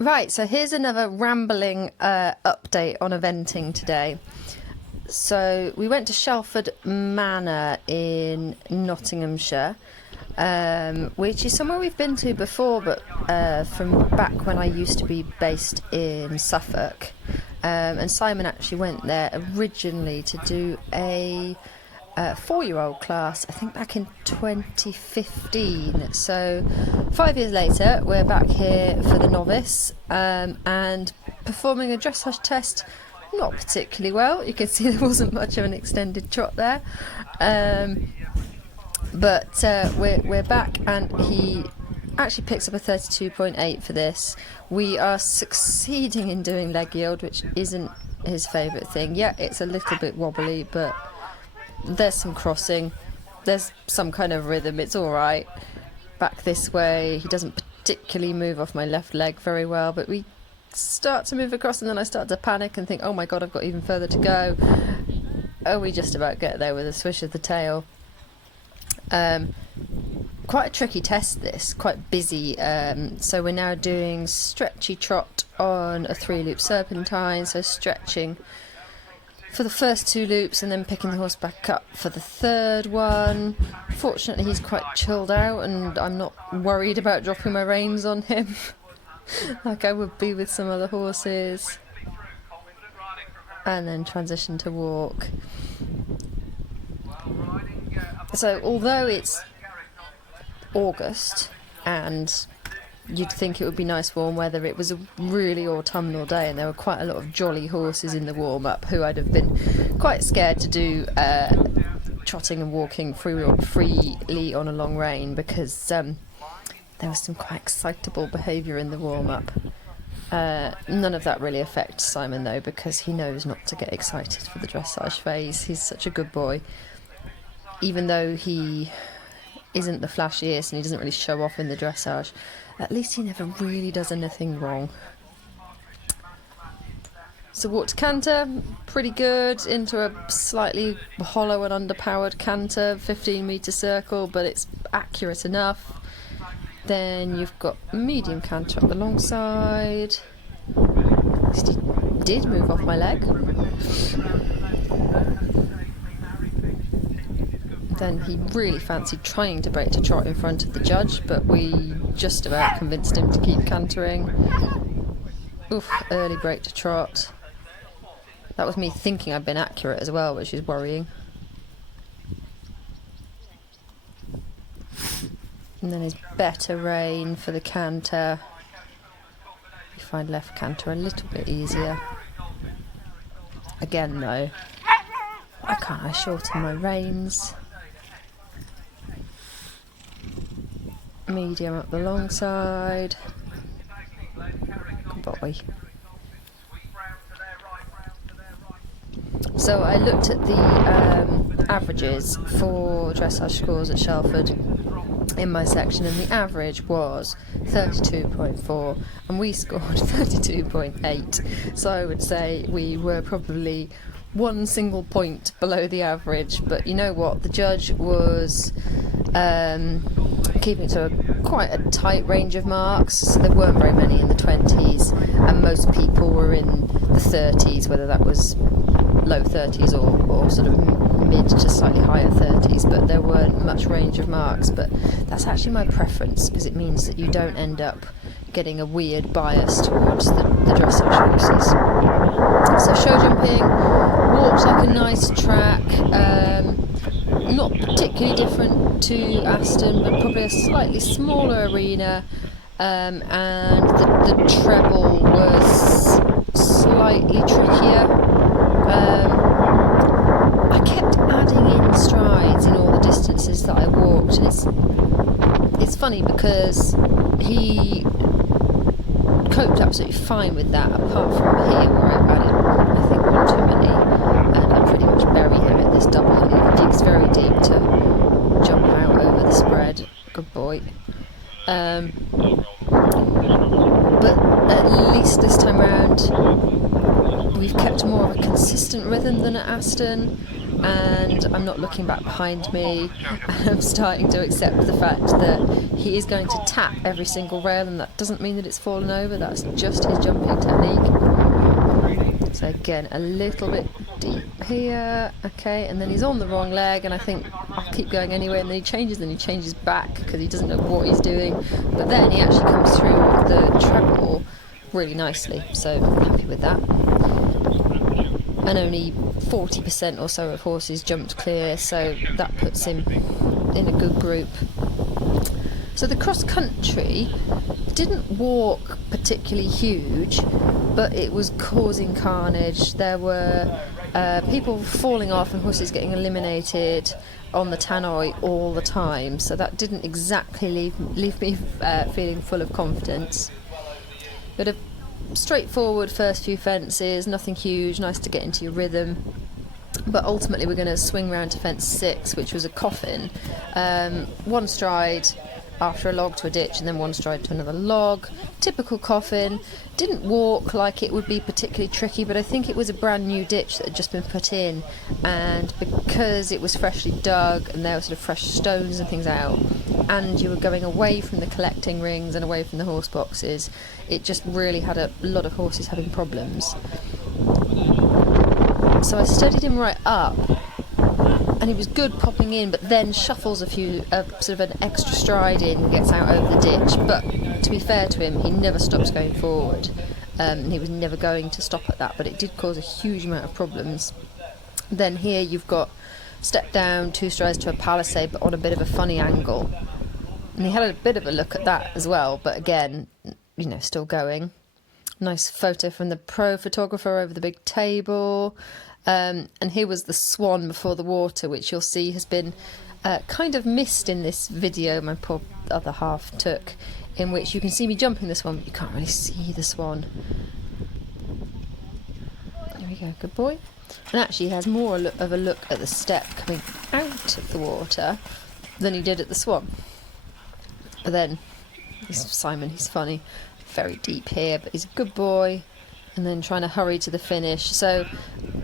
Right, so here's another rambling update on eventing today. So we went to Shelford Manor in Nottinghamshire, which is somewhere we've been to before, but from back when I used to be based in Suffolk. And Simon actually went there originally to do a 4-year-old class, I think back in 2015. So 5 years later, we're back here for the novice and performing a dressage test. Not particularly well. You can see there wasn't much of an extended trot there, but we're back, and he actually picks up a 32.8 for this. We are succeeding in doing leg yield, which isn't his favourite thing. Yeah, it's a little bit wobbly, but there's some crossing, there's some kind of rhythm, it's alright. Back this way, he doesn't particularly move off my left leg very well, but we start to move across, and then I start to panic and think, oh my god, I've got even further to go. Oh, we just about get there with a swish of the tail. Quite a tricky test this, quite busy. So we're now doing stretchy trot on a 3-loop serpentine, so stretching for the first 2 loops and then picking the horse back up for the 3rd one. Fortunately, he's quite chilled out and I'm not worried about dropping my reins on him like I would be with some other horses. And then transition to walk. So although it's August and you'd think it would be nice warm weather, it was a really autumnal day and there were quite a lot of jolly horses in the warm-up who I'd have been quite scared to do trotting and walking freely on a long rein, because there was some quite excitable behaviour in the warm-up. None of that really affects Simon though, because he knows not to get excited for the dressage phase. He's such a good boy. Even though he isn't the flashiest and he doesn't really show off in the dressage, at least he never really does anything wrong. So walk to canter, pretty good, into a slightly hollow and underpowered canter, 15-metre circle, but it's accurate enough. Then you've got medium canter up the long side. At least he did move off my leg. Then he really fancied trying to break to trot in front of the judge, but we just about convinced him to keep cantering. Oof, early break to trot. That was me thinking I'd been accurate as well, which is worrying. And then his better rein for the canter. You find left canter a little bit easier. Again though, why can't I shorten my reins? Medium up the long side. Good boy. So I looked at the averages for dressage scores at Shelford in my section, and the average was 32.4 and we scored 32.8. So I would say we were probably 1 single point below the average, but you know what, the judge was keeping to quite a tight range of marks, so there weren't very many in the 20s and most people were in the 30s, whether that was low 30s or sort of mid to slightly higher 30s, but there weren't much range of marks. But that's actually my preference, because it means that you don't end up getting a weird bias towards the dressage horses. So show jumping, walked like a nice track, not particularly different to Aston, but probably a slightly smaller arena, and the treble was slightly trickier. I kept adding in strides in all the distances that I walked, and it's funny because he coped absolutely fine with that, apart from here where I added, I think, one too many, and I pretty much bury him in this double, and he digs very deep to jump out over the spread. Good boy. But at least this time round we've kept more of a consistent rhythm than at Aston. and I'm not looking back behind me, and I'm starting to accept the fact that he is going to tap every single rail, and that doesn't mean that it's fallen over, that's just his jumping technique. So again, a little bit deep here, okay, and then he's on the wrong leg, and I think I'll keep going anyway, and then he changes back because he doesn't know what he's doing, but then he actually comes through the treble really nicely, so I'm happy with that. And only 40% or so of horses jumped clear, so that puts him in a good group. So the cross country didn't walk particularly huge, but it was causing carnage. There were people falling off and horses getting eliminated on the tannoy all the time, so that didn't exactly leave me feeling full of confidence. But a straightforward first few fences, nothing huge, nice to get into your rhythm. But ultimately we're going to swing round to fence 6, which was a coffin. One stride after a log to a ditch, and then one stride to another log. Typical coffin. Didn't walk like it would be particularly tricky, but I think it was a brand new ditch that had just been put in, and because it was freshly dug and there were sort of fresh stones and things out, and you were going away from the collecting rings and away from the horse boxes, it just really had a lot of horses having problems. So I steadied him right up, and he was good popping in, but then shuffles sort of an extra stride in and gets out over the ditch. But to be fair to him, he never stops going forward, and he was never going to stop at that, but it did cause a huge amount of problems. Then here you've got step down, 2 strides to a palisade, but on a bit of a funny angle, and he had a bit of a look at that as well, but again, you know, still going. Nice photo from the pro photographer over the big table. And here was the swan before the water, which you'll see has been kind of missed in this video my poor other half took, in which you can see me jumping the swan, but you can't really see the swan. There we go, good boy. And actually he has more of a look at the step coming out of the water than he did at the swan. But then, Simon, he's funny. Very deep here, but he's a good boy. And then trying to hurry to the finish. So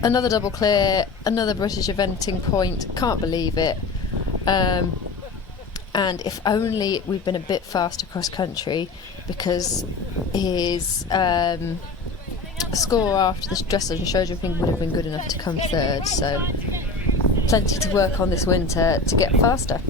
another double clear, another British eventing point. Can't believe it. And if only we'd been a bit faster cross country, because his score after this dressage and show jumping would have been good enough to come third. So plenty to work on this winter to get faster.